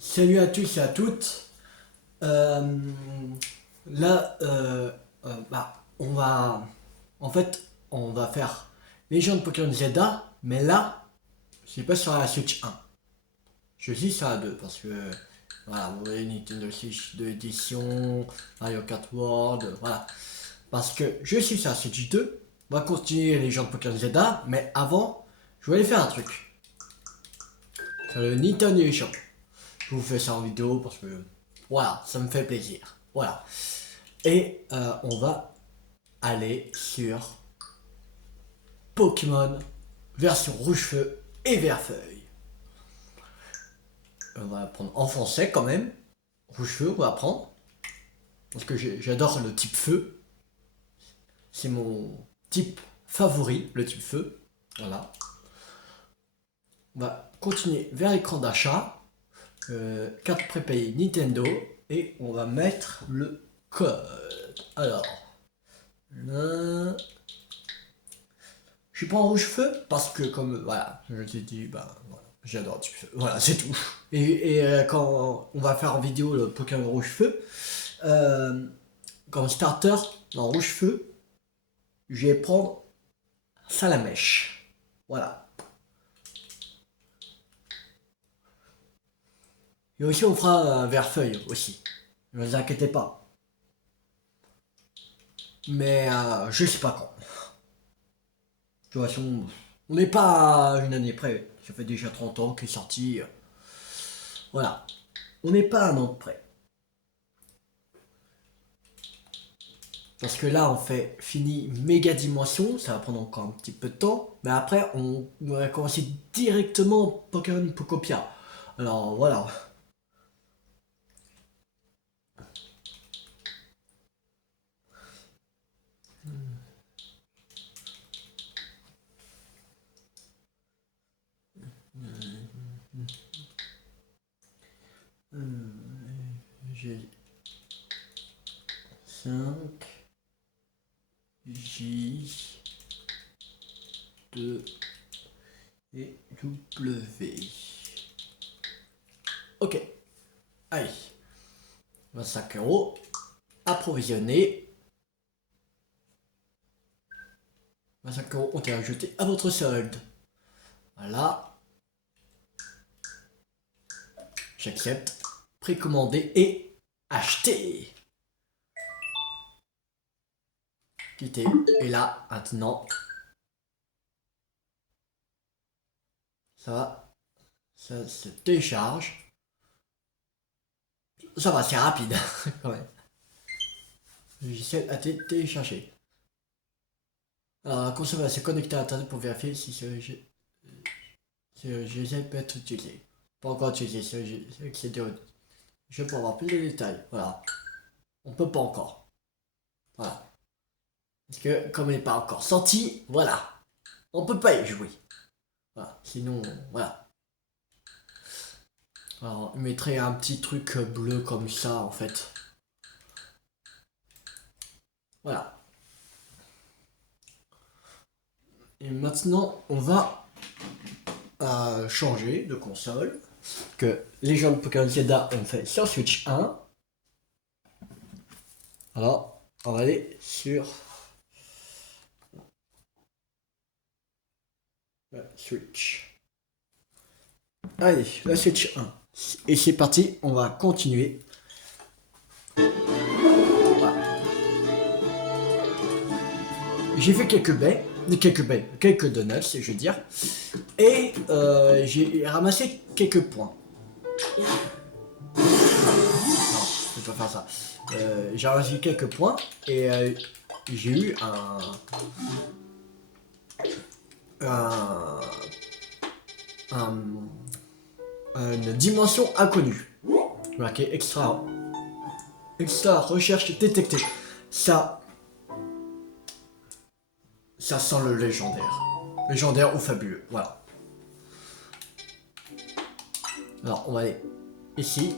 Salut à tous et à toutes. Euh, on va, en fait, on va faire Légende Pokémon Zelda, mais là, c'est pas sur la Switch 1. Je suis sur la 2 parce que, voilà, vous voyez Nintendo Switch 2 édition, Mario Kart World, voilà. Parce que je suis sur la Switch 2, on va continuer Légende Pokémon Zelda, mais avant, je voulais faire un truc. Sur le Nintendo eShop. Je vous fais ça en vidéo parce que voilà, ça me fait plaisir. Voilà. Et on va aller sur Pokémon version rouge-feu et vert-feuille. On va prendre en français quand même. Rouge-feu, on va prendre. Parce que j'adore le type feu. C'est mon type favori, le type feu. Voilà. On va continuer vers l'écran d'achat. Carte prépayée Nintendo. Et on va mettre le code. Alors, là, je suis pas en rouge-feu parce que comme voilà, je t'ai dit, bah voilà, j'adore le feu. Voilà, c'est tout. Et quand on va faire en vidéo le Pokémon rouge-feu, comme starter dans rouge-feu, je vais prendre Salamèche. Voilà. Et aussi on fera vert-feuille aussi. Ne vous inquiétez pas. Mais je sais pas quand. De toute façon, on n'est pas à une année près. Ça fait déjà 30 ans qu'il est sorti. Voilà. On n'est pas à un an près. Parce que là, on fait fini méga dimension, ça va prendre encore un petit peu de temps. Mais après, on va commencer directement Pokémon Pocopia. Alors voilà. J'ai 5 J 2 et W. Ok. Allez. 25 €. Approvisionné. 25 € ont été ajoutés à votre solde. Voilà. J'accepte. Précommander et acheter. Quitter. Et là, maintenant, ça se télécharge. Ça va, c'est rapide quand même. Le logiciel a été téléchargé. Alors, la console va se connecter à Internet pour vérifier si ce logiciel peut être utilisé. Pas encore utilisé, je peux avoir plus de détails. Voilà. On peut pas encore. Voilà. Parce que comme il n'est pas encore sorti, voilà. On peut pas y jouer. Voilà. Sinon, voilà. Alors, il mettrait un petit truc bleu comme ça en fait. Voilà. Et maintenant, on va changer de console. Que les gens de Pokémon Zelda ont fait sur Switch 1. Alors, on va aller sur la Switch. Allez, la Switch 1. Et c'est parti, on va continuer. Voilà. J'ai fait quelques donuts, je veux dire. Et j'ai ramassé quelques points. Non, je peux pas faire ça. J'ai ramassé quelques points et j'ai eu un, une dimension inconnue. Marqué extra recherche détectée. Ça sent le légendaire. Légendaire ou fabuleux, voilà. Alors, on va aller ici.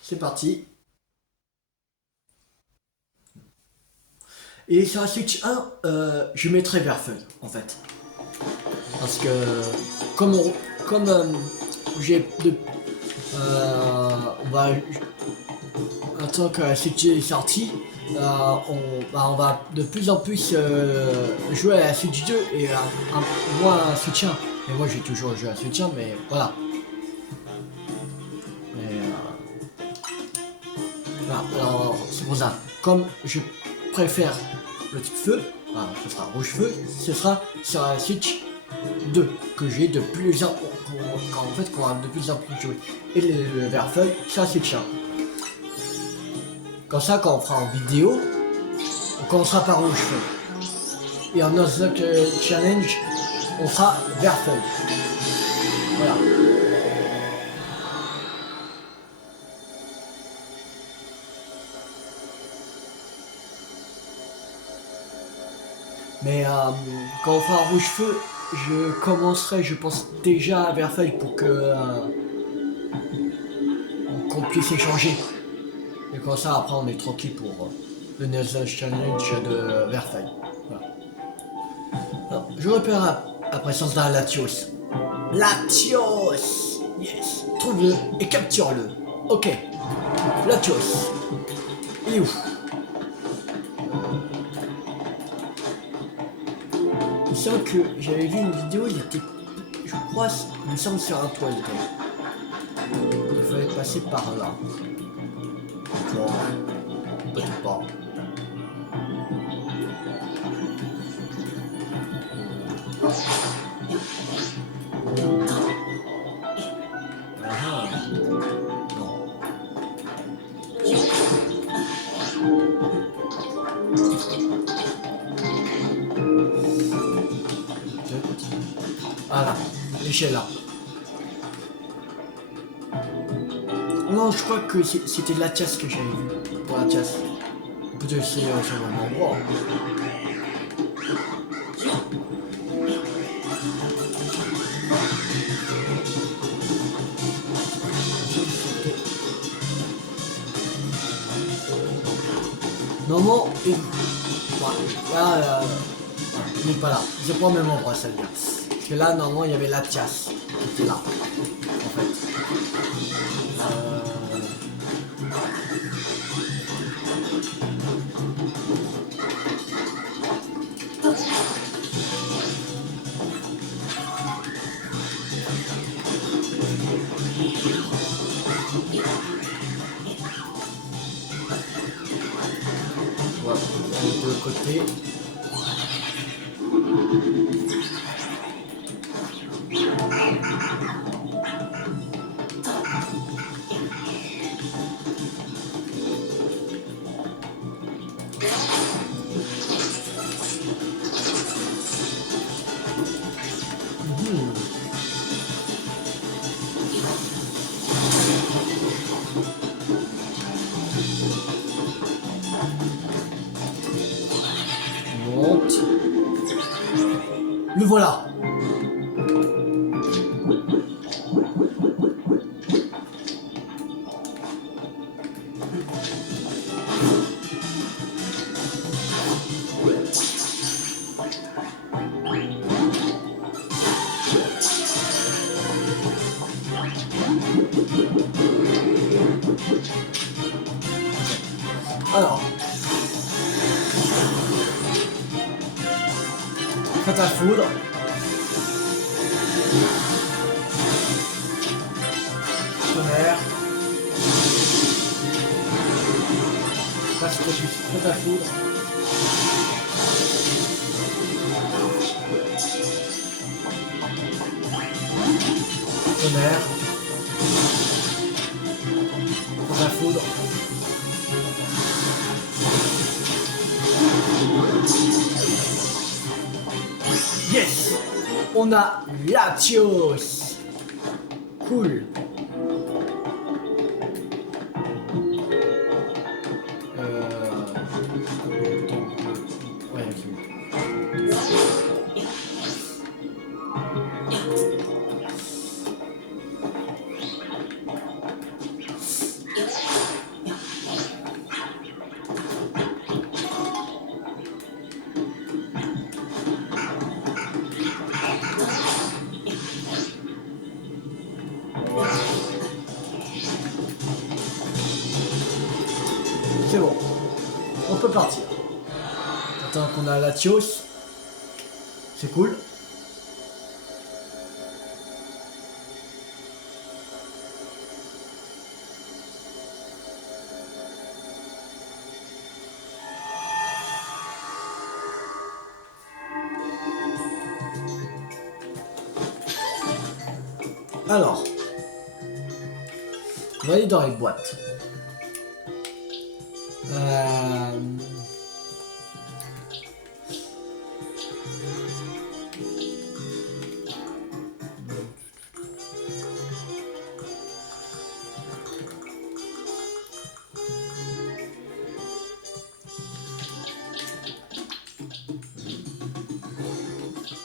C'est parti. Et sur la Switch 1, je mettrai vert feuille, en fait. Parce que, comme comme j'ai de, on va en tant que Switch est sorti, on va de plus en plus jouer à la Switch 2 et moins à Switch 1. Mais moi j'ai toujours joué à Switch 1, mais voilà. Et, voilà, alors c'est pour ça. Comme je préfère le type feu, enfin, ce sera rouge feu, ce sera sur la Switch 2 que j'ai de plus en qu'on va de plus en plus jouer. Et le vert feuille sur la Switch 1. Comme ça, quand on fera en vidéo, on commencera par rouge feu. Et en autre challenge, on fera vert feuille. Voilà. Mais quand on fera rouge feu, je commencerai, je pense déjà à vert feuille pour que qu'on puisse échanger. Et comme ça, après, on est tranquille pour le Next Challenge de vert feuille. Voilà. Alors, je repère à présence d'un Latios. Latios! Yes! Trouve-le et capture-le. Ok. Latios. Il est où? Il semble que j'avais vu une vidéo, il était, je crois, il me semble sur un toit. Il fallait passer par là. Bon, peut-être pas. Ah, non. Voilà, l'échelle là. Non, je crois que c'était la chasse que j'avais vu. Pour la chasse. Peut-être c'est sur le même endroit. Normalement, là, il n'est pas là. C'est pas au même endroit, ça veut dire. Parce que là, normalement, il y avait la chasse qui était là. En fait. Voilà, les deux côtés. Monte. Le voilà. Alors. Faites à foudre. Tonnerre. Faites à foudre. Tonnerre. Faites à foudre. Yes! On a Latios! Cool! Ouais, c'est bon. C'est bon. On peut partir. Attends qu'on a Latios. C'est cool. Alors, on va aller dans les boîtes.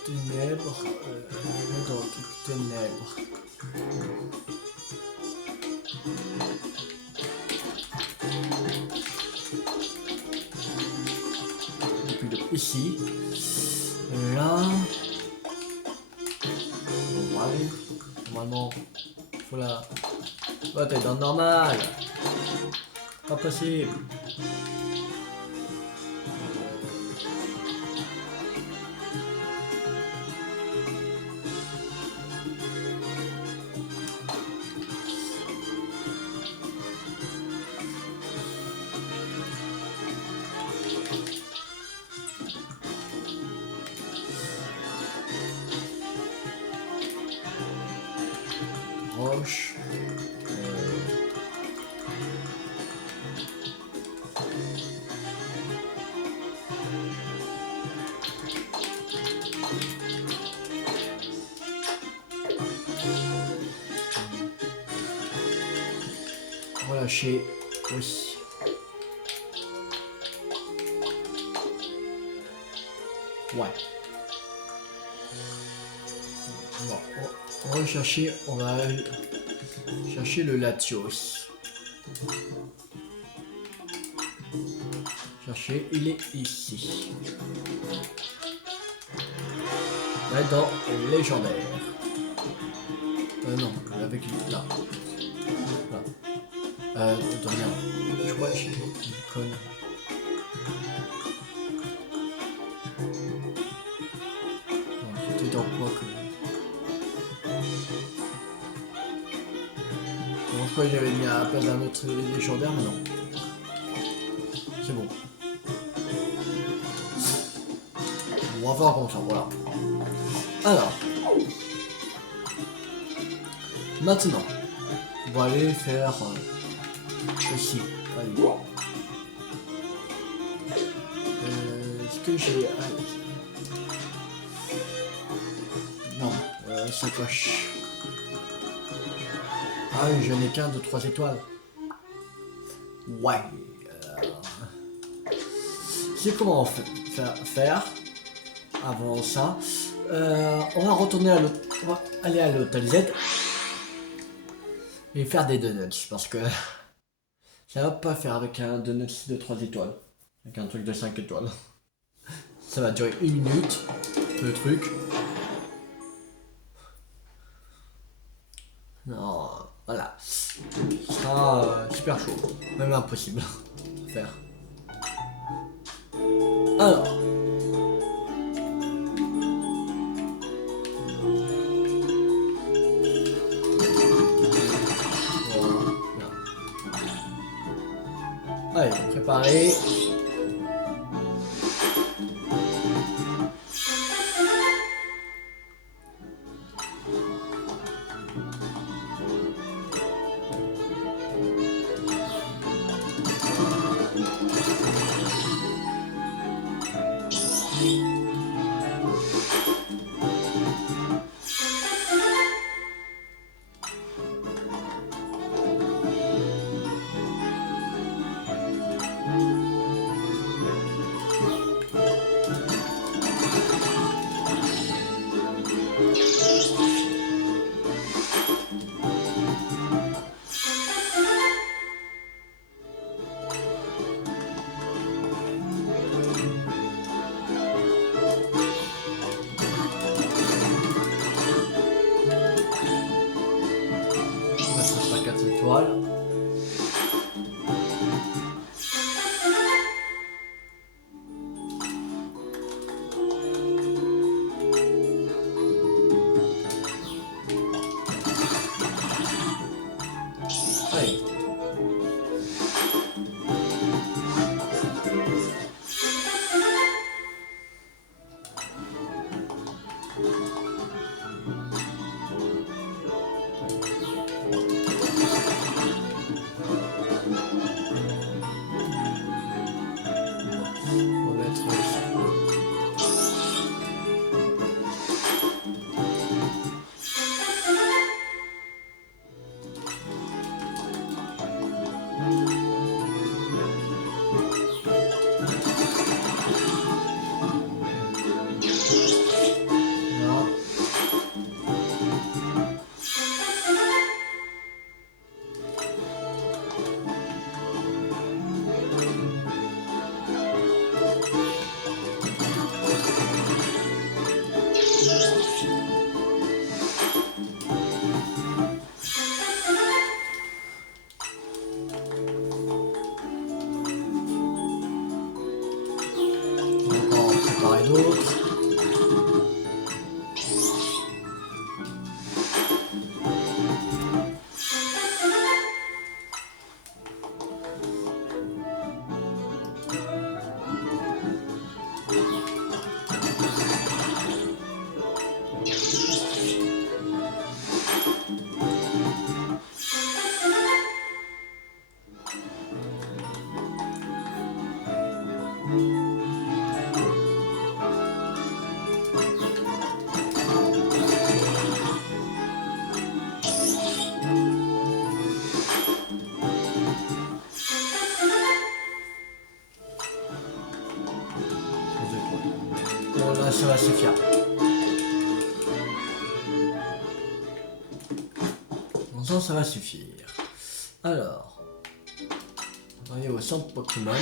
Ténèbres, donc ténèbres. Depuis ici, là, ouais, normalement, faut la. Ouais, t'es dans le normal. Pas possible. Roche. Relâcher, oui. Ouais. Bon, on va chercher, on va chercher le Latios. Chercher, il est ici. Là dans légendaire. Non, avec là. Là. De rien. Je crois que j'ai une conne. C'était dans quoi que. Je crois que j'avais mis à la place d'un autre légendaire, mais non. C'est bon. On va voir comme ça, voilà. Alors. Maintenant. On va aller faire ceci. Allez. Est-ce que j'ai. Non, sacoche. Ah oui, je n'ai qu'un de 3 étoiles. Ouais. C'est comment on fait faire avant ça. On va retourner à l'hôtel. On va aller à l'hôtel Z. Et faire des donuts. Parce que ça va pas faire avec un donut de 3 étoiles. Avec un truc de 5 étoiles. Ça va durer 1 minute. Le truc. Non. Voilà. Ce sera super chaud. Même impossible à faire. Alors. Voilà. Allez, préparé. ça va suffire. Bon, ça va suffire. Alors, on va aller au centre Pokémon.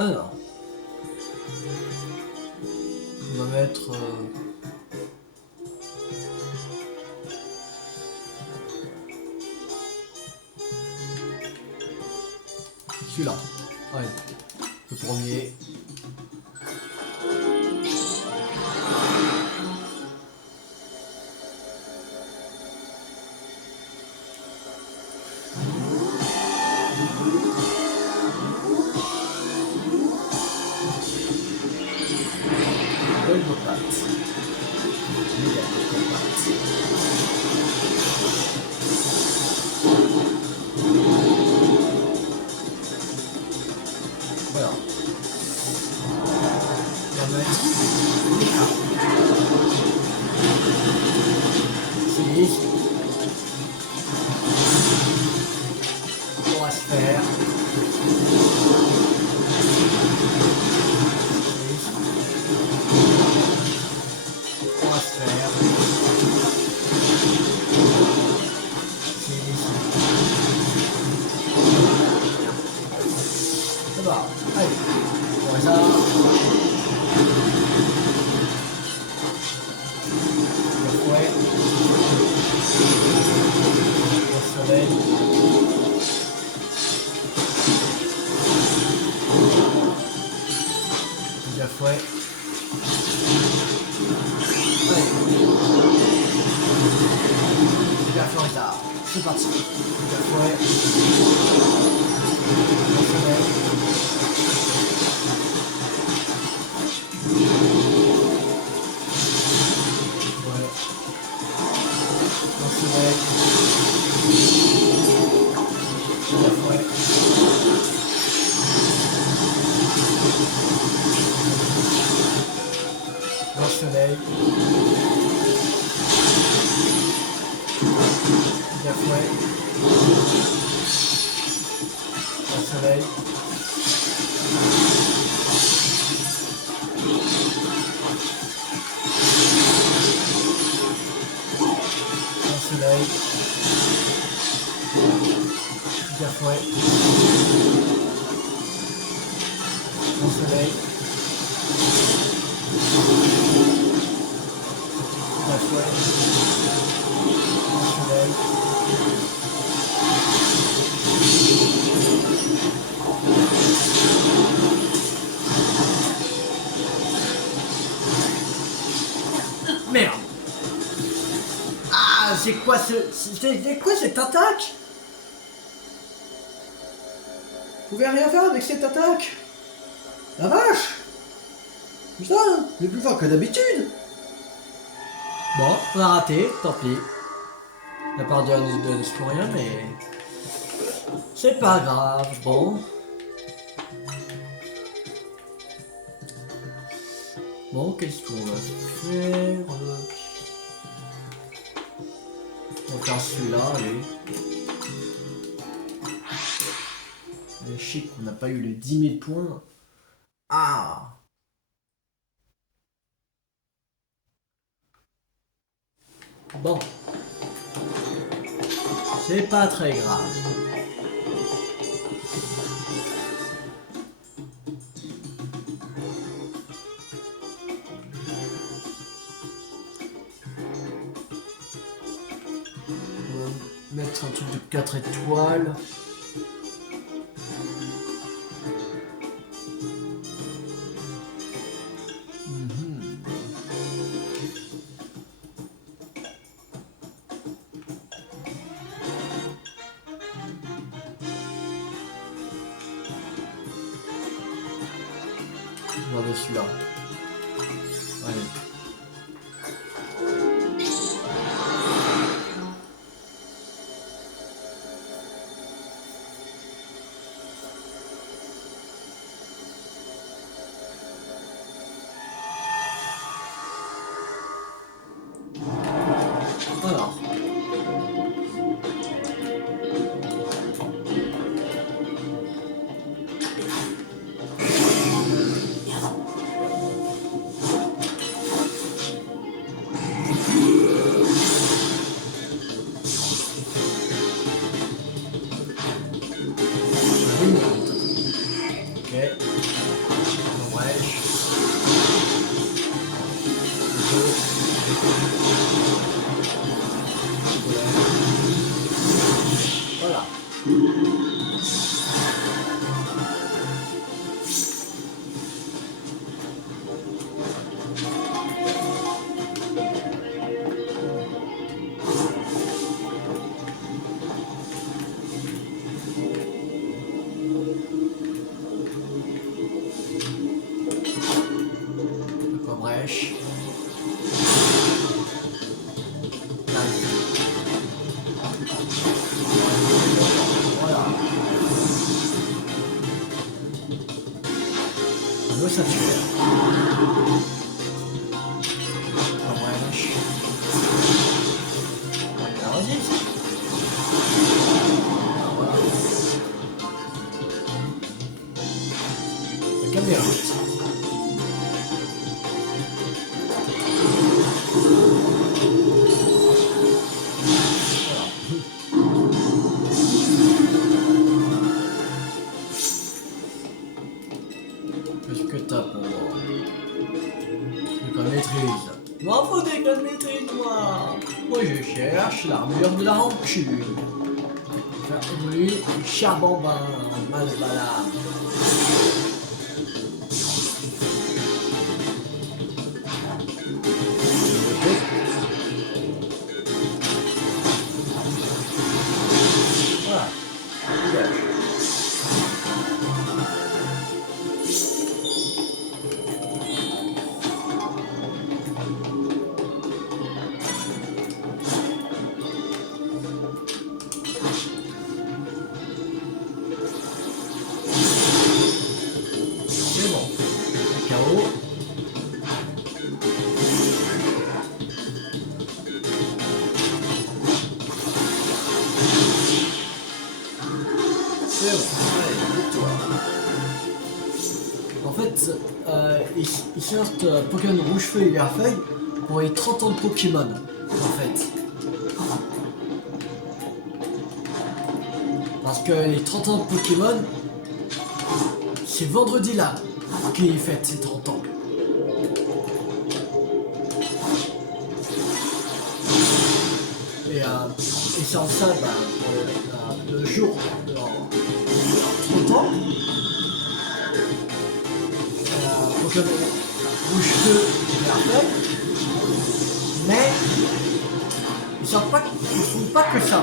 Alors, on va mettre celui-là. Allez, le premier. Belle patte. Méga patte. Voilà. On va mettre c'est ici. On va se faire. On va se faire. C'est ici. Ça va. Allez. On va ça. Ouais. Au soleil. Déjà fouet. Allez. Déjà Florida. C'est parti. Déjà fouet. Au soleil. Ouais. Au soleil. Déjà fouet. Au soleil. Déjà fouet. Au soleil. Au soleil. Déjà fouet. Au soleil. Déjà fouet. Au soleil. Merde. Ah, c'est quoi c'est quoi cette attaque? Vous pouvez rien faire avec cette attaque? La vache! Putain, il est plus fort que d'habitude! Bon, on a raté, tant pis. La part de rien, mais c'est pas grave, bon. Bon, qu'est-ce qu'on va faire? On va faire celui-là, allez. Mais chic, on n'a pas eu les 10 000 points. Ah! Bon. C'est pas très grave. On va mettre un truc de 4 étoiles. Regardez celui-là. Allez. Brèche. Voilà. Un ossature. Brèche. Alors vas-y. Voilà. La caméra. Qu'est-ce que t'as pour moi? Déconne maîtrise. Bravo, déconne maîtrise, moi. Moi, je cherche l'armure de la rancune. Faire évoluer le charbambin, Malbala. Voilà. Dégage. C'est bon. KO. C'est bon. Allez, victoire. En fait, ils sortent Pokémon Rouge Feu et Vert Feuille pour les 30 ans de Pokémon. En fait. Parce que les 30 ans de Pokémon, c'est vendredi là qu'ils fêtent ces 30 ans. Et c'est en ça, le jour de leurs 30 ans, Pokémon Rouge Feu et Vert Feuille, mais ils font pas que ça.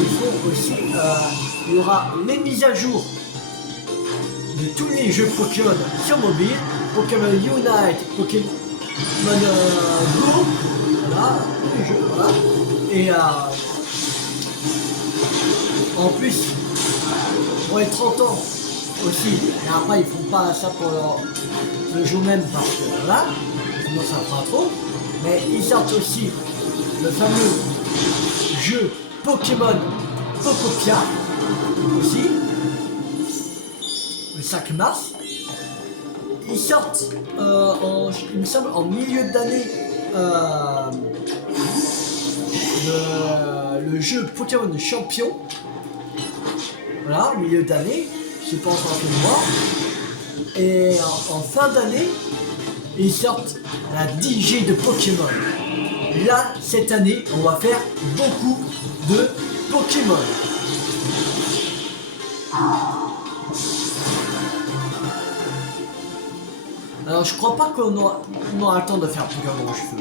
Il faut aussi, il y aura les mises à jour de tous les jeux Pokémon sur mobile, Pokémon Unite, Pokémon Go, voilà, tous les jeux, voilà. Et en plus, pour les 30 ans aussi, mais après ils font pas ça pour le jour même parce que voilà, sinon ça fera trop, mais ils sortent aussi le fameux jeu Pokémon Pokopia aussi, le 5 mars. Ils sortent, il me semble, en milieu d'année, le jeu Pokémon Champion. Voilà, au milieu d'année, je sais pas encore quel mois. Et en fin d'année, ils sortent la DJ de Pokémon. Là, cette année, on va faire beaucoup de Pokémon. Alors, je crois pas qu'on aura le temps de faire Pokémon Rouge Feu.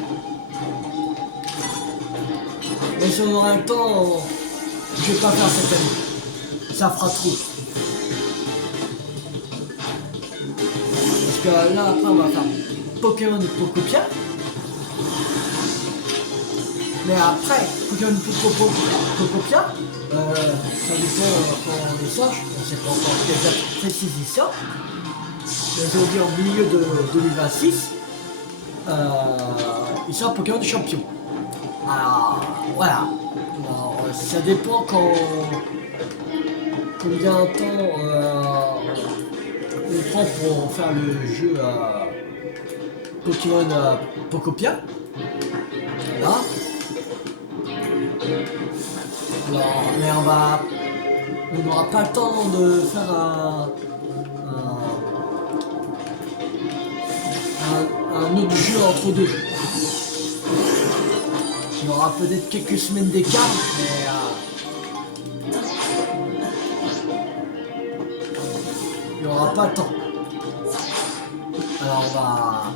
Mais si on aura le temps, je vais pas faire cette année. Ça fera trop. Parce que là, après, on va faire Pokémon Pokopia. Mais après, Pokémon Pokopia, ça dépend quand on les sache, on sait pas encore quelle date précise il sort. Mais aujourd'hui, en milieu de 2026, il sort Pokémon Champion. Alors, voilà. Alors, ça dépend combien de temps on prend pour faire le jeu Pokémon Pokopia. Voilà. Alors, mais on n'aura pas le temps de faire un autre jeu entre deux. Il y aura peut-être quelques semaines d'écart, mais il n'y aura pas le temps. Alors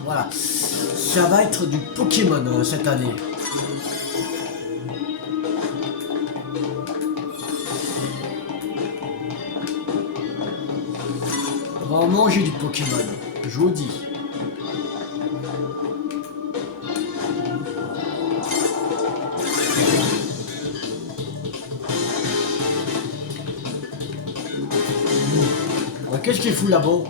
voilà, ça va être du Pokémon cette année. On va manger du Pokémon, je vous dis. Qu'est-ce qu'il fout là-bas? Oh!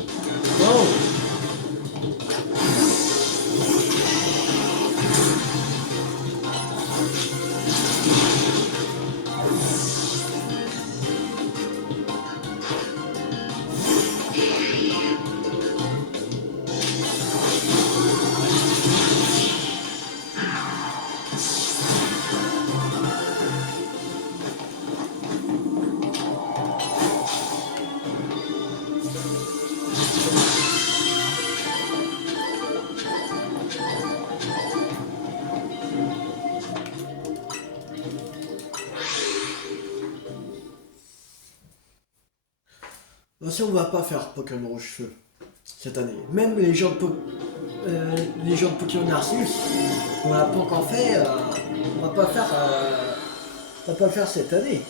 Si on va pas faire Pokémon Rouge Feu cette année, même les gens de Pokémon Arceus, on l'a pas encore fait, on va pas faire cette année.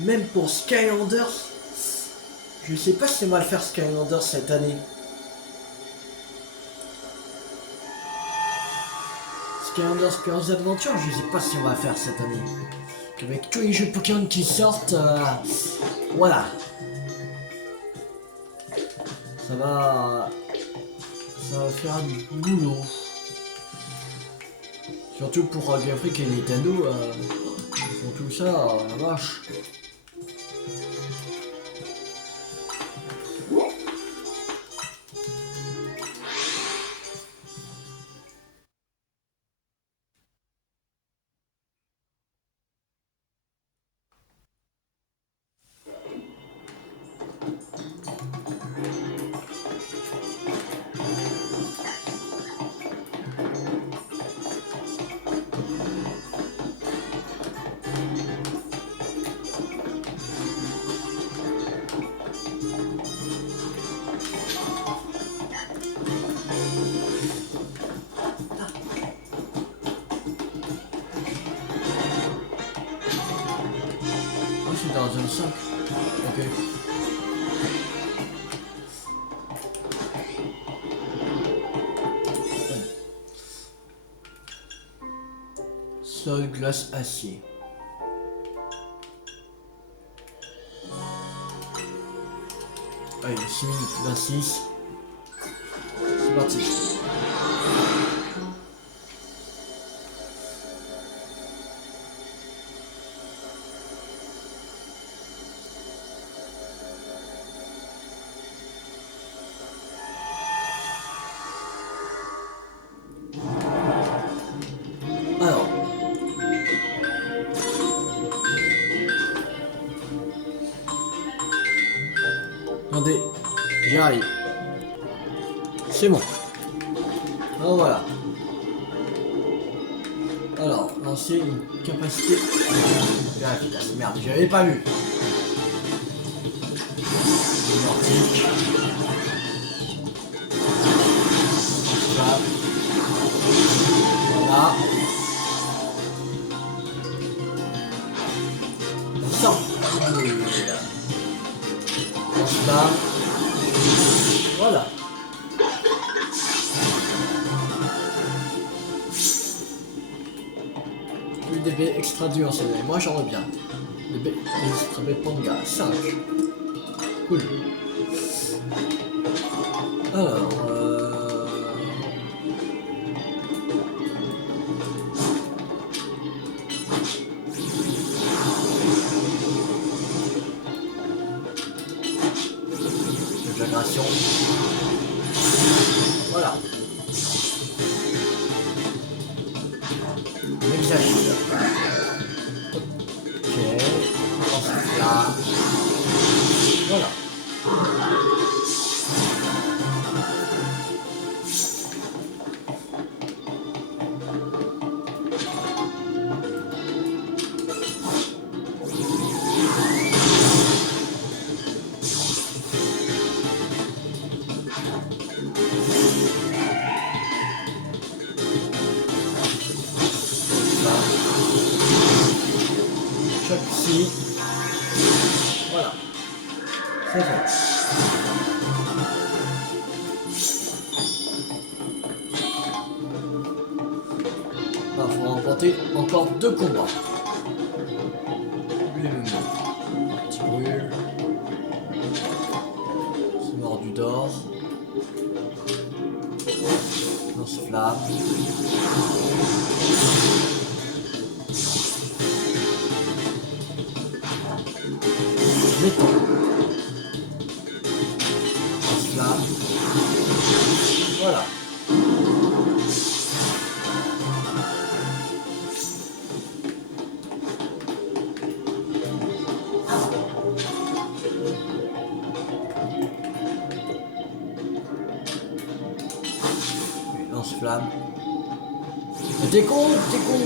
Même pour Skylanders, je sais pas si on va le faire Skylanders cette année. Skylanders Pirates Adventure, je sais pas si on va le faire cette année. Avec tous les jeux Pokémon qui sortent, voilà. Ça va faire du boulot. Surtout pour Game Freak et Nintendo, pour tout ça, la vache. Dans un 5. Ok. Sol, glace, acier. Allez, 6 minutes, 26. C'est parti. Alors. Attendez, j'y arrive. C'est bon. Alors voilà. Alors, lancer une capacité. Merde, j'avais pas vu. Nordique. Voilà. On sort. Là. Voilà. Plus des baies extra durs, c'est vrai. Moi j'en ai bien. Des baies extra baies Panga. 5. Cool. Alors, l'intégration. Voilà. L'exagile. Ok. Ensuite là. Voilà. ici. Voilà. C'est fait. Il faut remporter encore 2 combats. Les mêmes. Petit brûle. C'est mordu d'or. Lance-flamme. Béton. Lance-flamme. Voilà. Lance-flamme. T'es con, t'es con.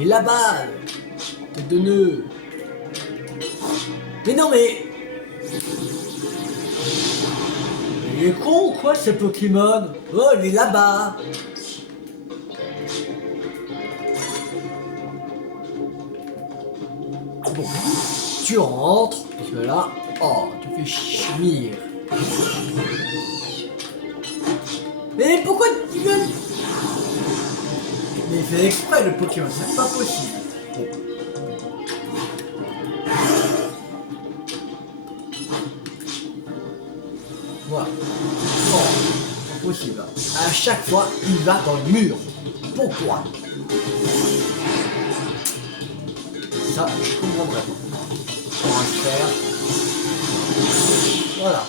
Et la balle. Tête de nœud. Mais non mais. Il est con ou quoi ce Pokémon? Oh, il est là-bas. Bon, tu rentres, parce que là, oh, tu fais chmire. Mais pourquoi tu gueules? Mais il fait exprès le Pokémon, c'est pas possible. Bon. Voilà. Oh, c'est possible. À chaque fois, il va dans le mur. Pourquoi? Ça, je comprendrais pas. On va le faire. Voilà.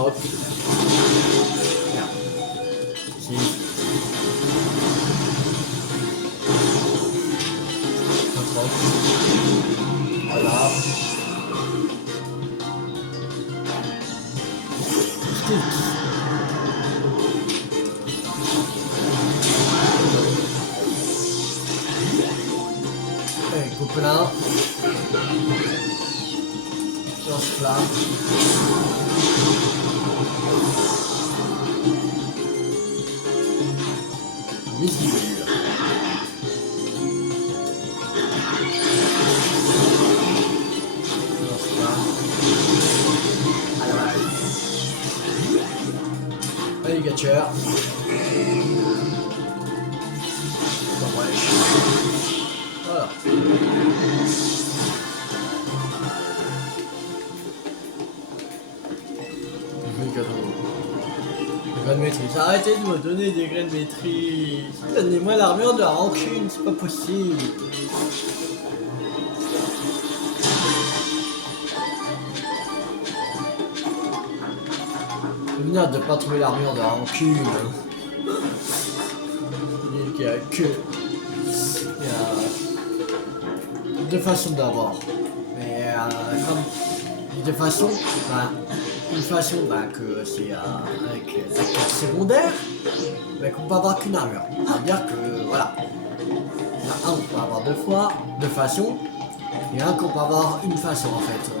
Hop. Merde. Si. Hop. Voilà. Stick. Allez, coupe là. Lance-flamme. Missile. Lance-flamme. Alors, alligator. Voilà. Graines de maîtrise. Arrêtez de me donner des graines de maîtrise. Donnez-moi l'armure de la rancune, c'est pas possible. C'est venir de pas trouver l'armure de la rancune. Il y a que. Il y a deux façons d'avoir. Mais comme. De façon. Bah, une façon que c'est avec la carte secondaire, mais qu'on peut avoir qu'une armure. C'est-à-dire que voilà. Il y en a un qu'on peut avoir deux façons, et un qu'on peut avoir une façon en fait.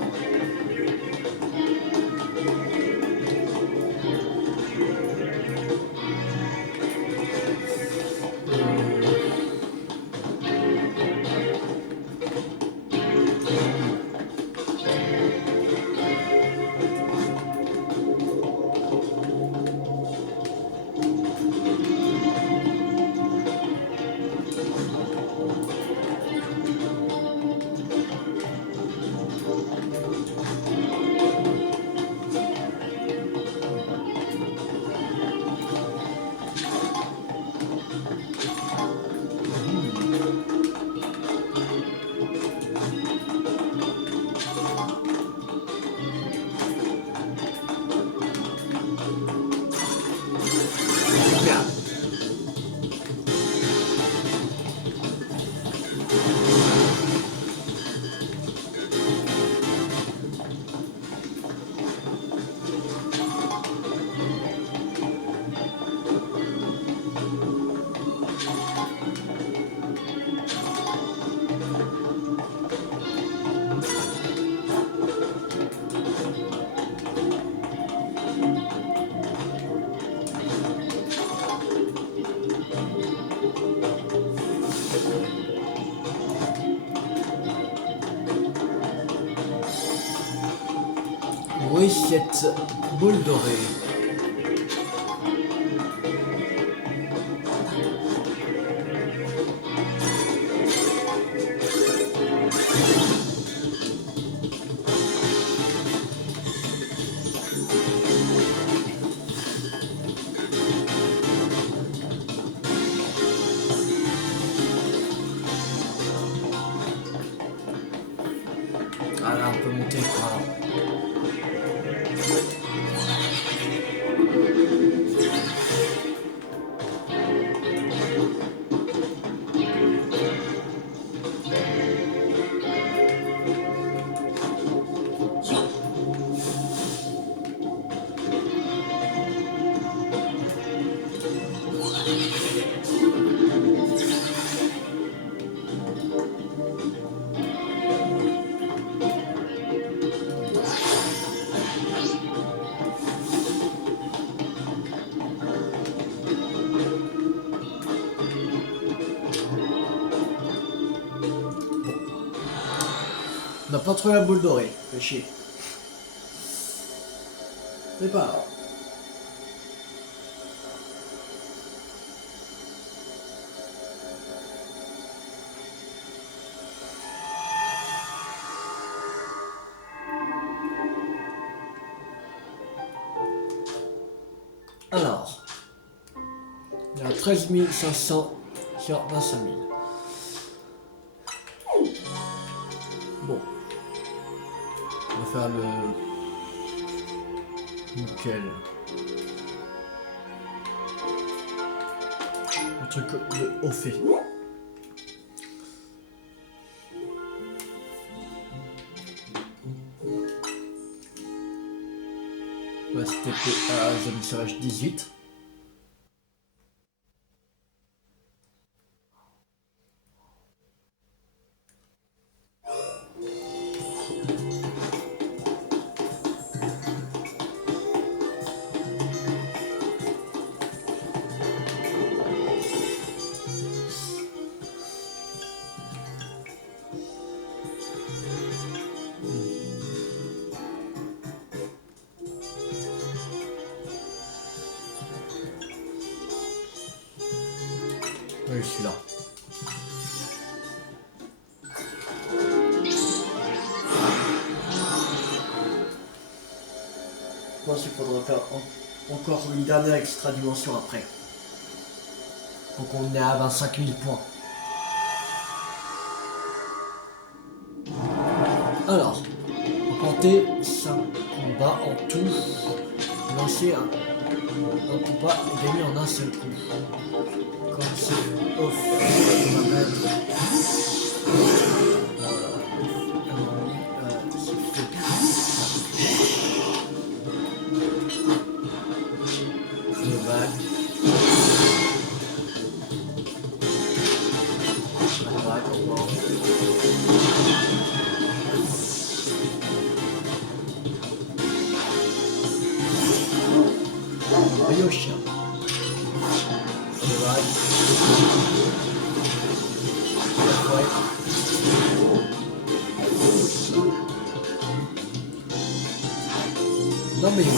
Oui, cette boule dorée. Ah là, on peut monter. Voilà. On n'a pas trouvé la boule dorée. Fait chier. C'est pas grave. Alors, il y a 13 500 sur 25 000. Bon, on va faire le nickel. Le truc de haut fait. On va se taper à Zamissage 18. Oui, celui-là. Je pense qu'il faudra faire encore une dernière extra dimension après. Donc on est à 25 000 points. Alors, on comptait 5 combats en tout. Lancer un combat et gagner en un seul coup. Comme c'est off, on va mettre. Global. Yoshi. Global. Non mais oui.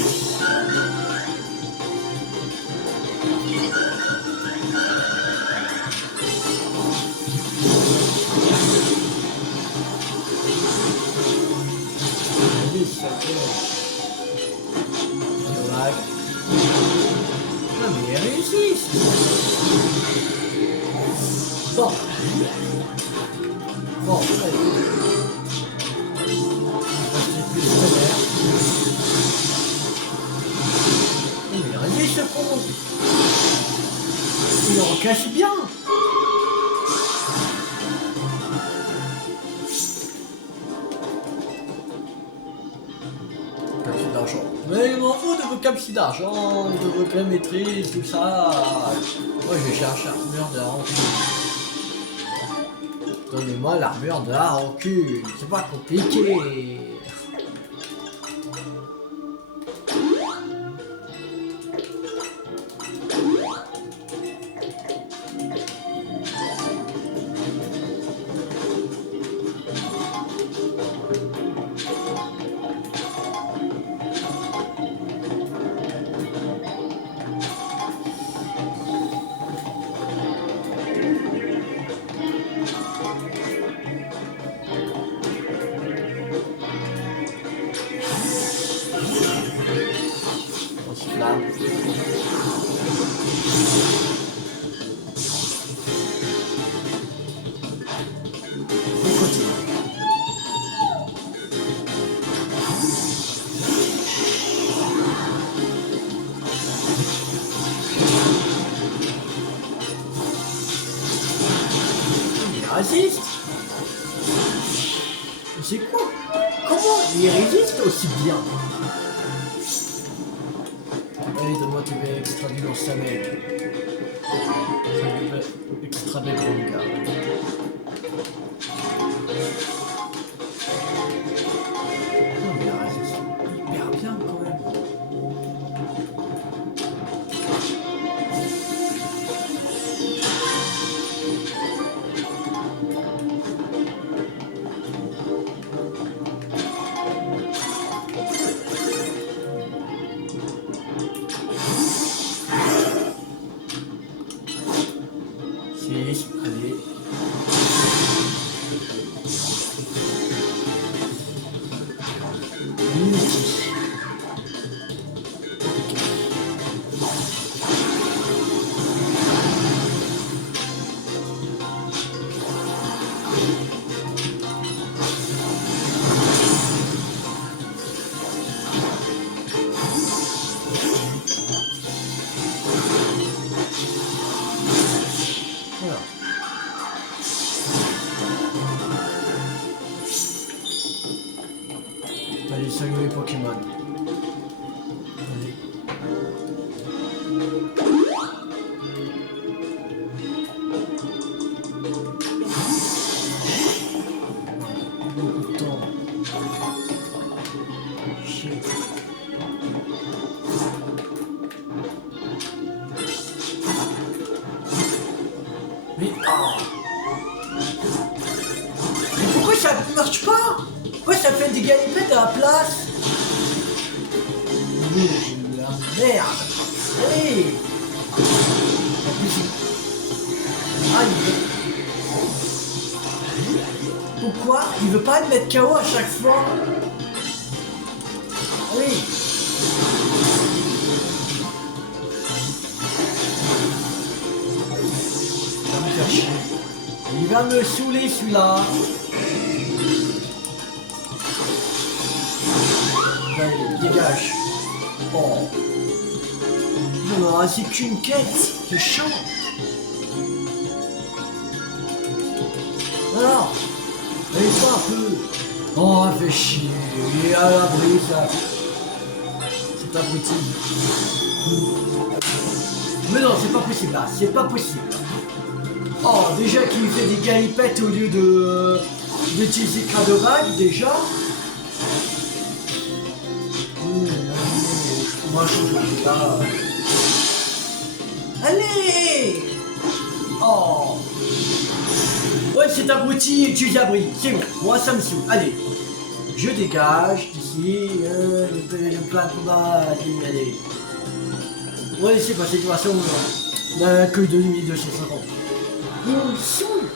Oui, ça fait. Global. Non mais il réussit. Bon. Bon, allez. Mais regardez ce con. Il en cache bien. Capsule d'argent. Mais il m'en faut de vos capsules d'argent, de vos clés maîtrise, tout ça. Moi je cherche l'armure de la rancune. Donnez-moi l'armure de la rancune. C'est pas compliqué. On continue. Il résiste. C'est quoi? Comment il résiste aussi bien? Allez, donne-moi tes baies extra du dans sa mec. Extra baies pour le gars. Non mais il résiste hyper bien quand même. Allez. Multi. Voilà. Allez, salut les Pokémon. Allez. Beaucoup de temps. Chier. Mais mais pourquoi ça marche pas? Pourquoi ça fait des galipettes à la place? Mais la merde! Allez! En plus, pourquoi il veut pas me mettre KO à chaque fois? Allez! Il va me faire chier. Il va me saouler celui-là. Allez, dégage. Oh. Non, c'est qu'une quête. C'est chiant. Alors, allez-toi un peu. Oh, fait chier. Il est à l'abri, ça. C'est pas possible. Mais non, c'est pas possible là. C'est pas possible. Oh, déjà qu'il fait des galipettes au lieu d'utiliser Cradovac, déjà. Moi, je joue là. Allez! Oh! Ouais, c'est abruti et tu abris. C'est bon, moi ça me saoule. Allez, je dégage d'ici. Le plan de combat. Allez. Ouais, laissez passer de toute façon. On a que 2250. Ils me saoulent.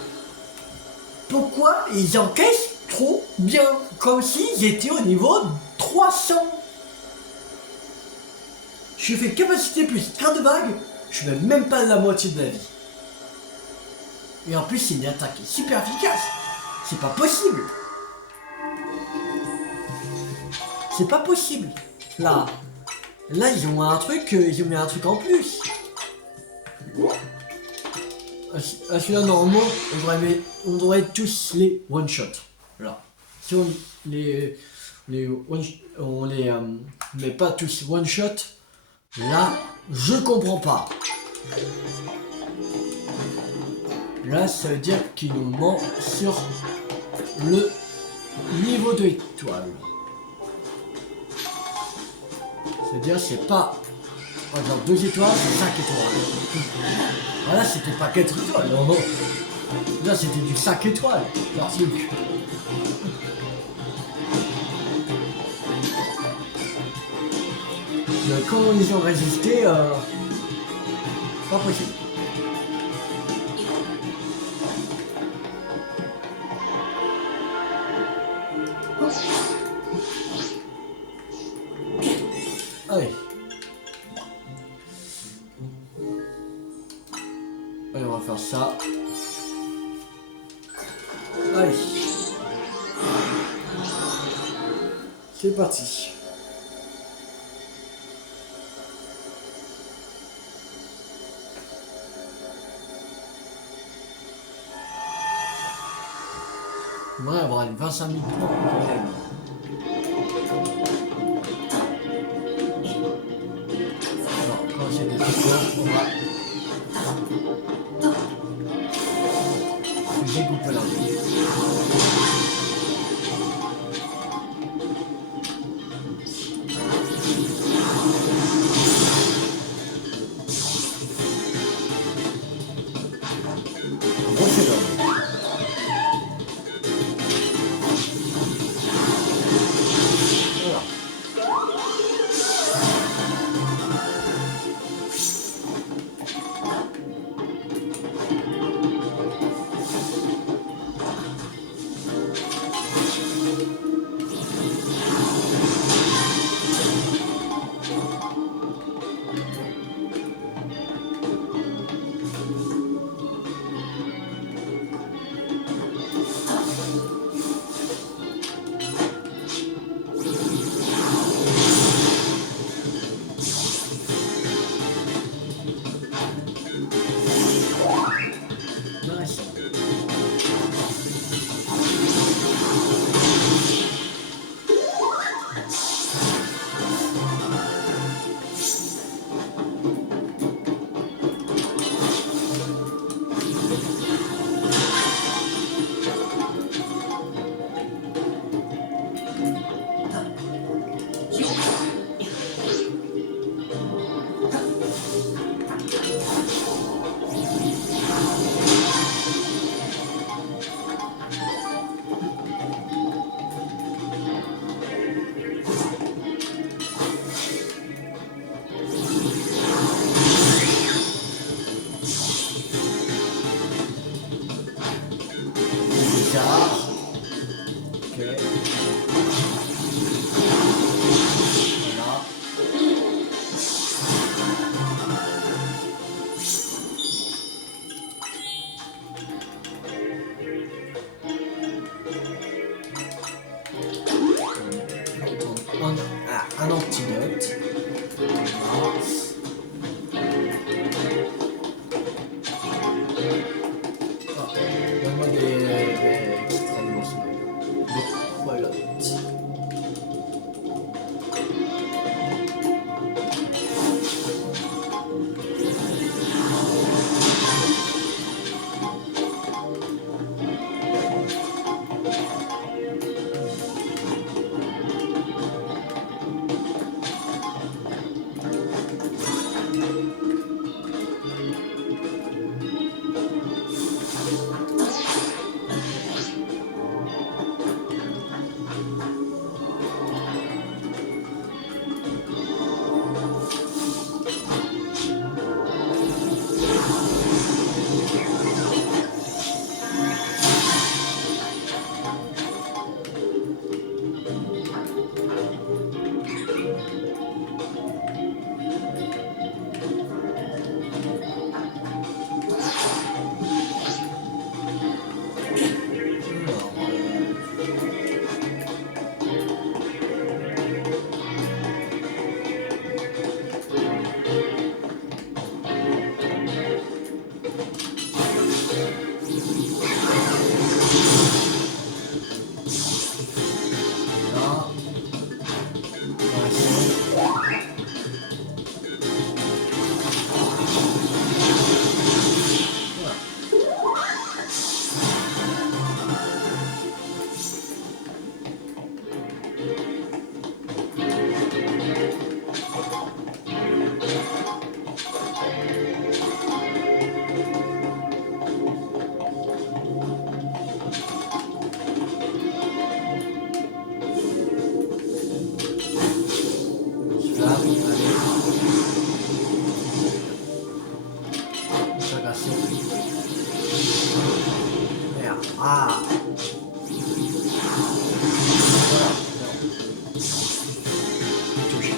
Pourquoi ils encaissent trop bien? Comme s'ils étaient au niveau 300. Je fais capacité plus train de vague, je fais même pas la moitié de ma vie. Et en plus, c'est une attaque super efficace. C'est pas possible. C'est pas possible. Là, ils ont un truc, ils ont mis un truc en plus. À celui-là, normalement, on devrait être tous les one shot. Là. Si on les met pas tous one shot, là, je comprends pas. Là, ça veut dire qu'il nous ment sur le niveau de étoile. C'est-à-dire, c'est pas, par exemple, 2 étoiles, c'est 5 étoiles. Voilà, c'était pas 4 étoiles. Non. Là, c'était du 5 étoiles. Leur truc. Comment ils ont résisté, pas possible. Allez. Allez, on va faire ça. Allez. C'est parti. J'aimerais avoir une 25 000 points quand même. Alors, quand j'ai des trucs, on va découper là. Refais là. Voilà. Nice. Bizarre. Ok. Voilà. Un antidote. Voilà. Ah, donne-moi des extrêmement des toilettes. Ah. Voilà. Touche.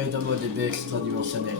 upgrade en mode épée extra-dimensionnel.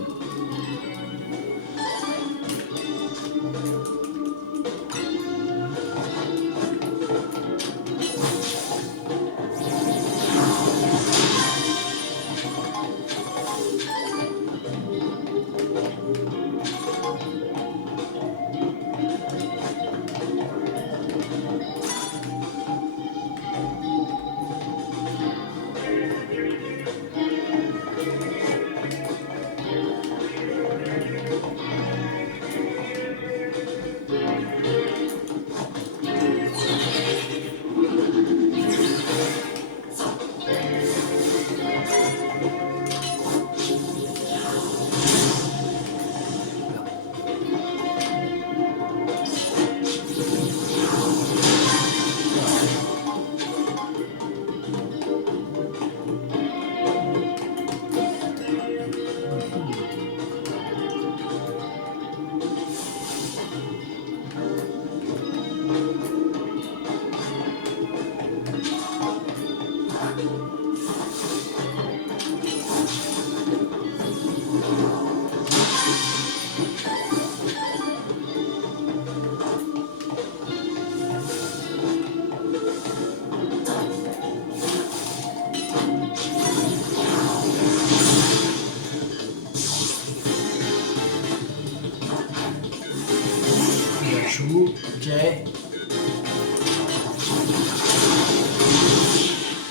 Ok.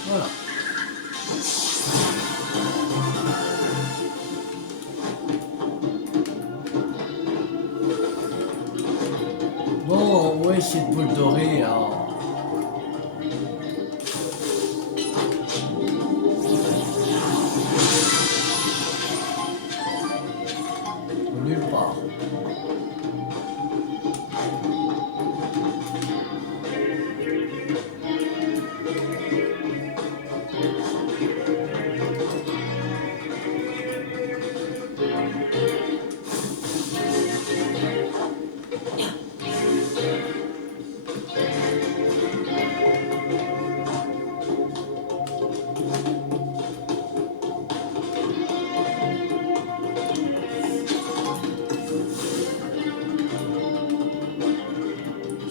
Voilà. Bon, ouais, cette boule dorée, alors. Nulle part.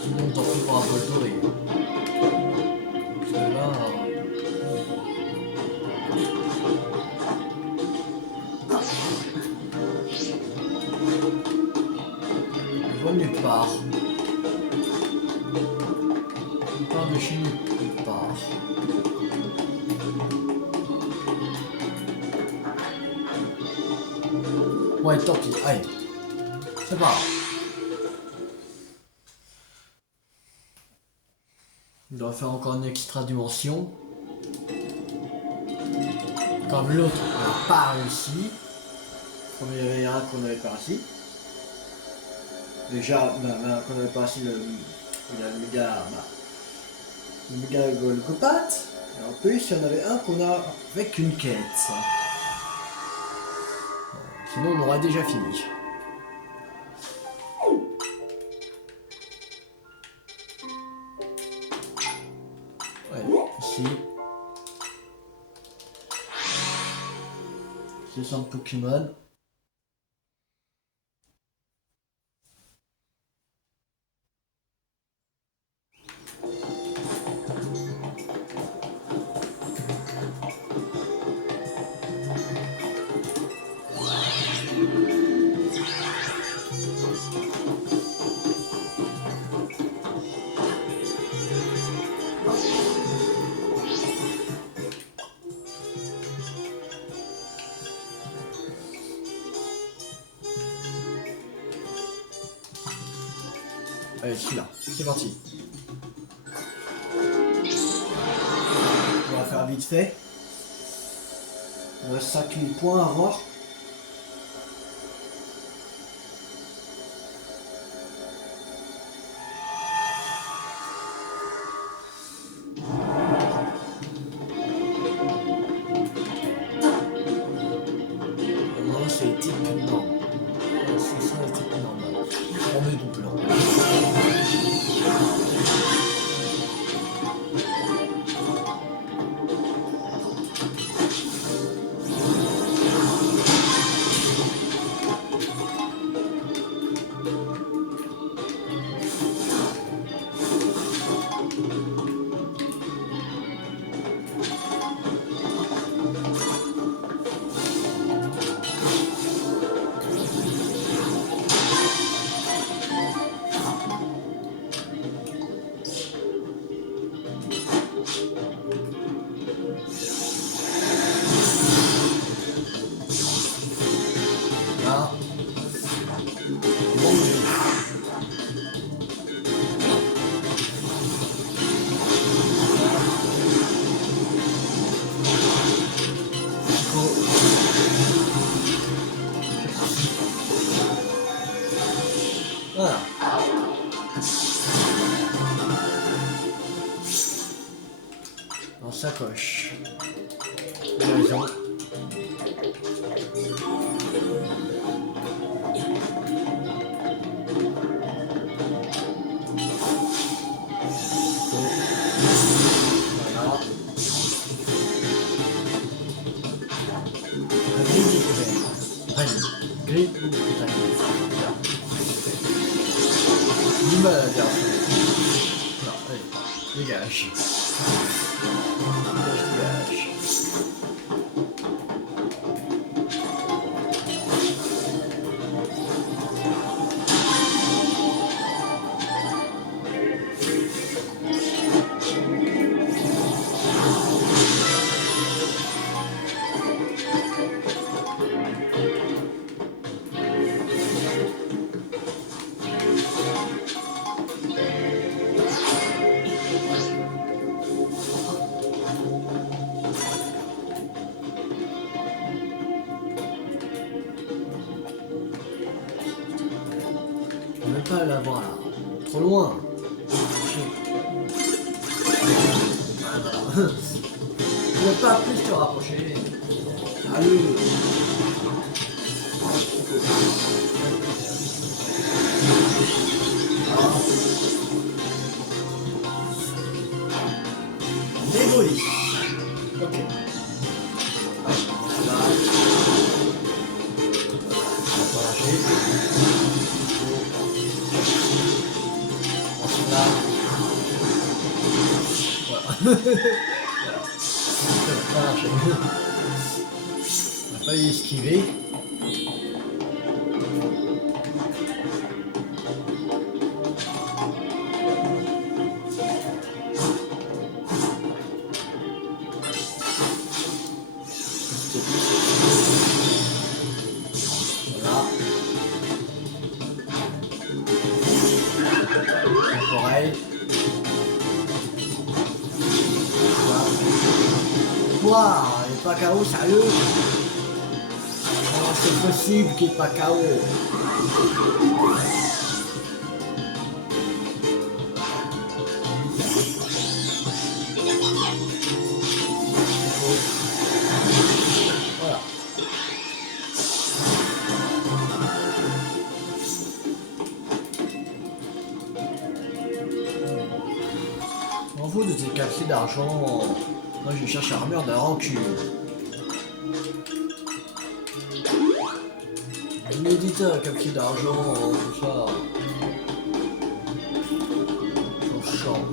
Sinon, tant pis pour un bol doré. Parce que là. Je vois nulle part. On parle de chez nulle part. Ouais, tant pis, allez. C'est pas grave. On doit faire encore une extra dimension. Comme l'autre n'a pas réussi. Comme il y avait un qu'on avait pas réussi. Déjà, qu'on avait pas réussi, il y a le méga Golgopath. Et en plus, il y en avait un qu'on a avec une quête. Sinon, on aurait déjà fini. Ouais, ici. C'est ça Pokémon. Allez, celui-là, c'est parti. On va faire vite fait. Il reste 5000 points à avoir. Non, c'est type non. C'est ça le type normal. On met double. sacoche. Raison. Voilà. Gris ou du mal à dire. Non, allez, dégage. Dégage. On ne peut pas l'avoir là. Trop loin. Tu ne peux pas plus te rapprocher. Allez. Débrouille. Ok. Là. On va pas lâcher. Là. Voilà. Ça marche. On a failli esquiver. Voilà. Pareil. Waouh, il est pas KO, sérieux? Comment c'est possible qu'il est pas KO? Voilà. Je m'en fous de ces cafés d'argent. Moi je cherche l'armure de la rancune. Un éditeur, capture d'argent, tout ça. J'en chante.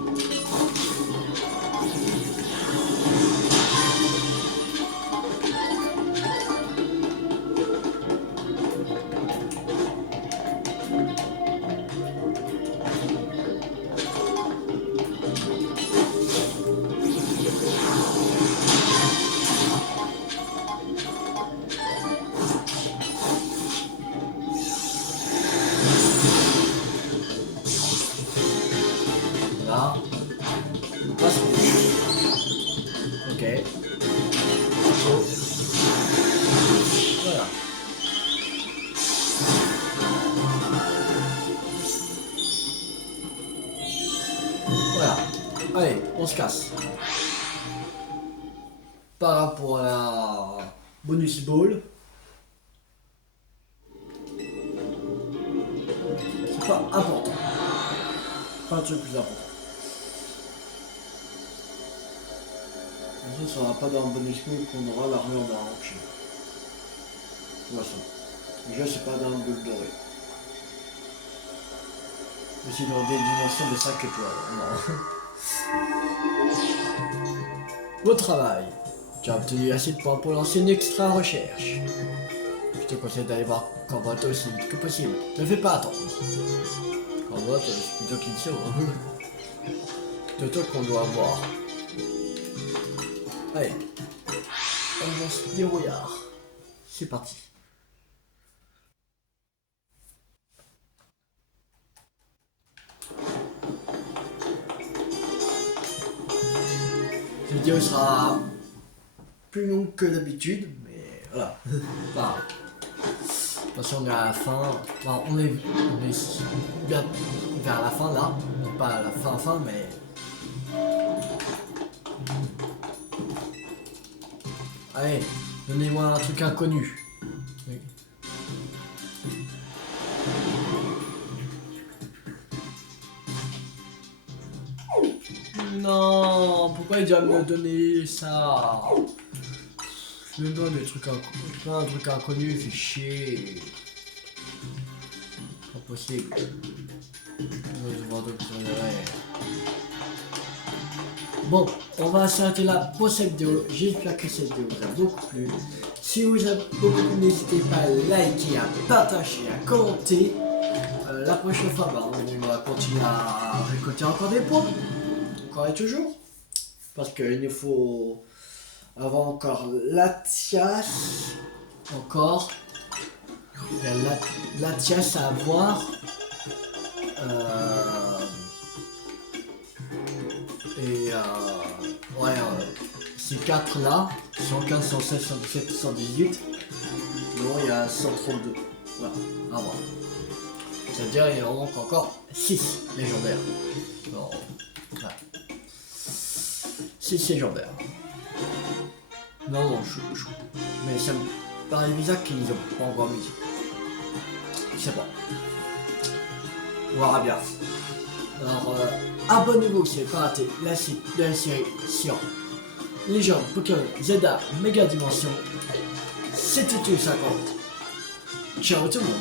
Là. Passe rouge. Ok. Oh. Voilà. Voilà. Allez, on se casse. Par rapport à la bonus ball. C'est pas important. Pas le truc plus important. Ça sera pas dans le bonus ball qu'on aura l'armure de la rancune. De toute façon. Déjà c'est pas dans le bol doré. Mais c'est dans des dimensions de 5 étoiles. Non. Beau travail. Tu as obtenu assez de points pour lancer une extra recherche. Je te conseille d'aller voir Corvato aussi vite que possible. Ne fais pas attendre. Corvato, c'est plutôt qu'il tire. C'est toi qu'on doit voir. Allez. On lance les rouillards. C'est parti. Cette vidéo sera plus longue que d'habitude, mais voilà. Voilà. De toute façon, on est à la fin. Enfin, on est bien vers la fin là. Pas à la fin, mais. Allez, donnez-moi un truc inconnu. Oui. Non, pourquoi il doit me donner ça? Je me donne des trucs inconnus. Pas un truc inconnu, c'est chier. Pas possible. Bon, on va s'arrêter là pour cette vidéo. J'espère que cette vidéo vous a beaucoup plu. Si vous avez beaucoup plu, n'hésitez pas à liker, à partager, à commenter. La prochaine fois, on va continuer à récolter encore des points. Encore et toujours. Parce qu'il nous faut avoir encore Latias. Encore. Il y a Latias à avoir. Ces 4 là, 115, 116, 117, 118. Non, il y a 132. Voilà, à voir. C'est-à-dire il en manque encore 6 légendaires. Non, voilà. 6 légendaires. Non, mais ça me paraît bizarre qu'ils ont pas encore mis. Je sais pas. On verra bien. Alors, abonnez-vous si vous n'avez pas raté la suite de la série sur Légende, Pokémon, Zelda, Méga Dimension. C'était tout 50. Ciao tout le monde.